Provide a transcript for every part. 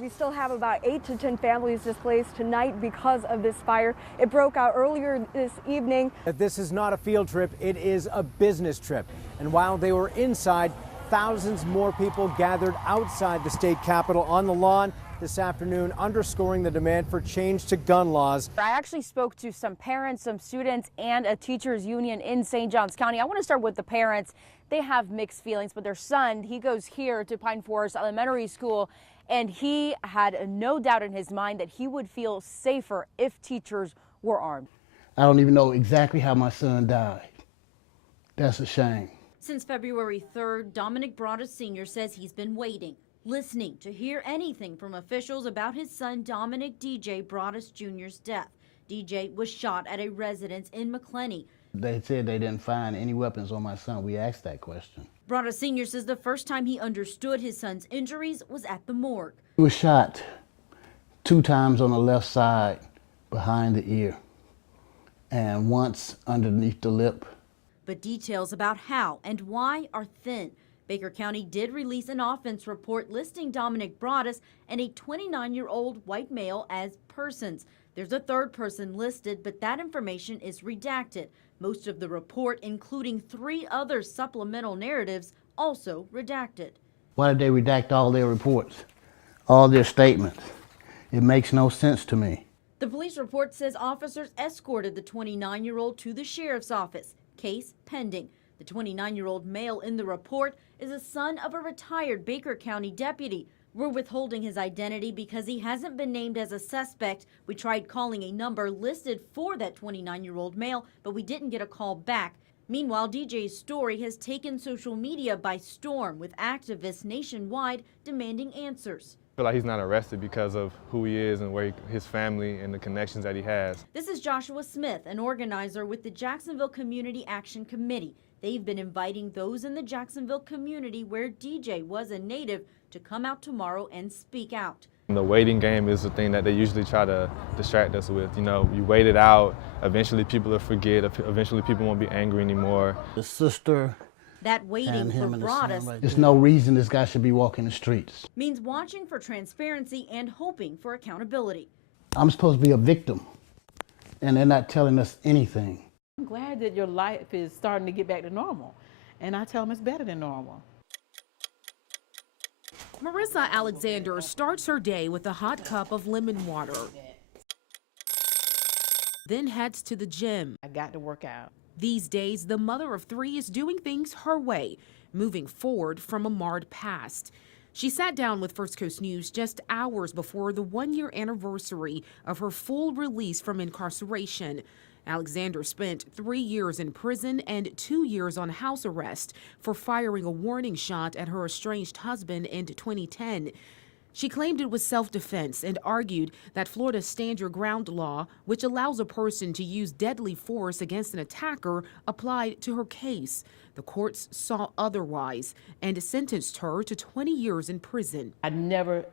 We still have about 8 to 10 families displaced tonight because of this fire. It broke out earlier this evening. This is not a field trip, it is a business trip. And while they were inside, thousands more people gathered outside the state capitol on the lawn this afternoon, underscoring the demand for change to gun laws. I actually spoke to some parents, some students, and a teachers union in St. Johns County. I want to start with the parents. They have mixed feelings, but their son, he goes here to Pine Forest Elementary School, and he had no doubt in his mind that he would feel safer if teachers were armed. I don't even know exactly how my son died. That's a shame. Since February 3rd, Dominic Broaddus Sr. says he's been waiting, listening to hear anything from officials about his son Dominic DJ Broaddus Jr.'s death. DJ was shot at a residence in McClenny. They said they didn't find any weapons on my son. We asked that question. Broaddus Sr. says the first time he understood his son's injuries was at the morgue. He was shot 2 times on the left side behind the ear and once underneath the lip. But details about how and why are thin. Baker County did release an offense report listing Dominic Broaddus and a 29-year-old white male as persons. There's a third person listed, but that information is redacted. Most of the report, including 3 other supplemental narratives, also redacted. Why did they redact all their reports, all their statements? It makes no sense to me. The police report says officers escorted the 29-year-old to the sheriff's office. Case pending. The 29-year-old male in the report is a son of a retired Baker County deputy. We're withholding his identity because he hasn't been named as a suspect. We tried calling a number listed for that 29-year-old male, but we didn't get a call back. Meanwhile, DJ's story has taken social media by storm, with activists nationwide demanding answers. I feel like he's not arrested because of who he is and where his family and the connections that he has. This is Joshua Smith, an organizer with the Jacksonville Community Action Committee. They've been inviting those in the Jacksonville community where DJ was a native to come out tomorrow and speak out. The waiting game is the thing that they usually try to distract us with. You know, you wait it out, eventually people will forget, eventually people won't be angry anymore. The sister that waiting for Broaddus, there's no reason this guy should be walking the streets. Means watching for transparency and hoping for accountability. I'm supposed to be a victim, and they're not telling us anything. I'm glad that your life is starting to get back to normal, and I tell them it's better than normal. Marissa Alexander starts her day with a hot cup of lemon water, then heads to the gym. I got to work out. These days, the mother of 3 is doing things her way, moving forward from a marred past. She sat down with First Coast News just hours before the 1-year anniversary of her full release from incarceration. Alexander spent 3 years in prison and 2 years on house arrest for firing a warning shot at her estranged husband in 2010. She claimed it was self-defense and argued that Florida's Stand Your Ground law, which allows a person to use deadly force against an attacker, applied to her case. The courts saw otherwise and sentenced her to 20 years in prison. I never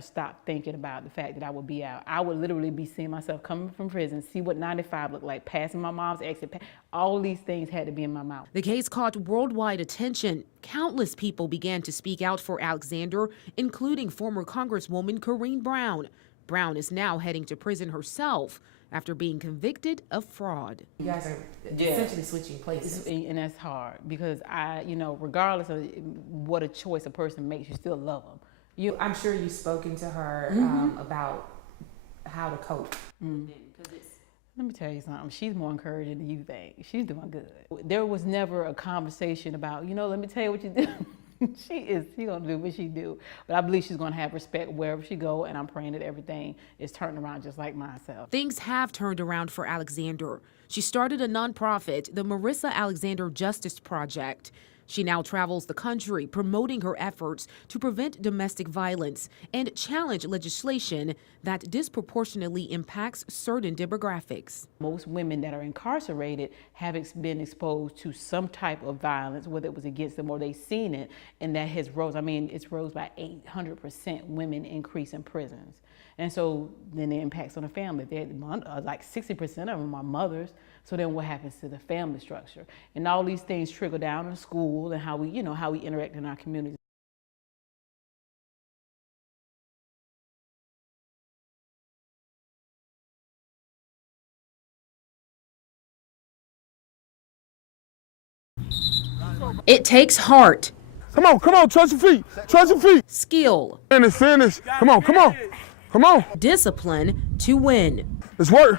stopped thinking about the fact that I would be out. I would literally be seeing myself coming from prison, see what 95 looked like, passing my mom's exit. All these things had to be in my mouth. The case caught worldwide attention. Countless people began to speak out for Alexander, including former Congresswoman Corrine Brown. Brown is now heading to prison herself after being convicted of fraud. You guys are essentially switching places. And that's hard because regardless of what a choice a person makes, you still love them. I'm sure you've spoken to her about how to cope. Let me tell you something. She's more encouraging than you think. She's doing good. There was never a conversation about, let me tell you what you do. She's gonna do what she do. But I believe she's gonna have respect wherever she go, and I'm praying that everything is turning around just like myself. Things have turned around for Alexander. She started a nonprofit, the Marissa Alexander Justice Project. She now travels the country promoting her efforts to prevent domestic violence and challenge legislation that disproportionately impacts certain demographics. Most women that are incarcerated have been exposed to some type of violence, whether it was against them or they've seen it, and that has rose. It's rose by 800% women increase in prisons. And so then the impacts on the family. Like 60% of them are mothers. So then what happens to the family structure? And all these things trickle down in school and how we interact in our communities. It takes heart, Come on, trust your feet, trust your feet. skill, Finish. Come on. discipline to win, Let's work.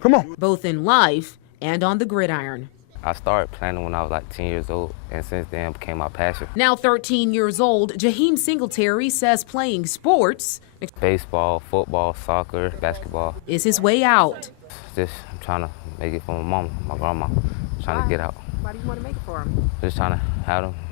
Come on. both in life and on the gridiron. I started playing when I was like 10 years old, and since then it became my passion. Now 13 years old, Jaheim Singletary says playing sports, Baseball, football, soccer, basketball. is his way out. Just I'm trying to make it for my mom, my grandma. Trying to get out. Why do you want to make it for him? Just trying to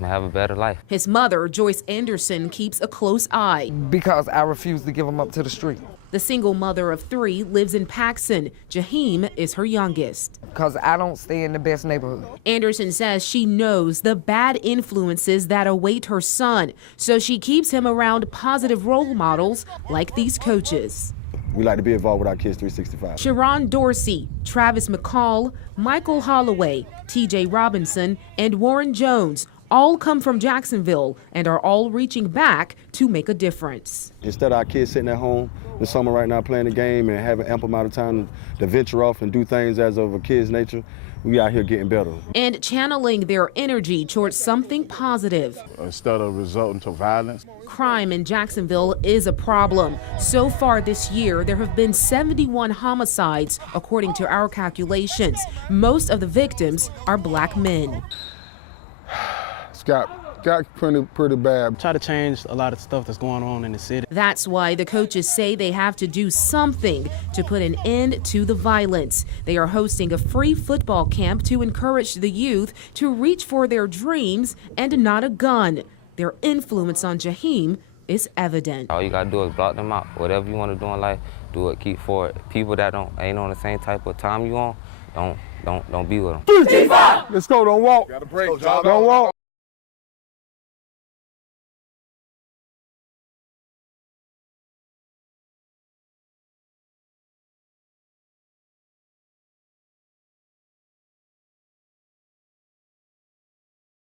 have a better life. His mother, Joyce Anderson, keeps a close eye. Because I refuse to give him up to the street. The single mother of 3 lives in Paxson. Jaheim is her youngest. Because I don't stay in the best neighborhood. Anderson says she knows the bad influences that await her son, so she keeps him around positive role models like these coaches. We like to be involved with our kids 365. Sharon Dorsey, Travis McCall, Michael Holloway, TJ Robinson, and Warren Jones all come from Jacksonville and are all reaching back to make a difference. Instead of our kids sitting at home this summer right now playing the game and having ample amount of time to venture off and do things as of a kid's nature, we out here getting better. And channeling their energy towards something positive. Instead of resulting to violence. Crime in Jacksonville is a problem. So far this year, there have been 71 homicides, according to our calculations. Most of the victims are black men. Got pretty bad. Try to change a lot of stuff that's going on in the city. That's why the coaches say they have to do something to put an end to the violence. They are hosting a free football camp to encourage the youth to reach for their dreams and not a gun. Their influence on Jaheim is evident. All you gotta do is block them out. Whatever you want to do in life, do it. Keep forward. People that ain't on the same type of time you on, don't be with them. Let's go. Don't walk. Don't walk.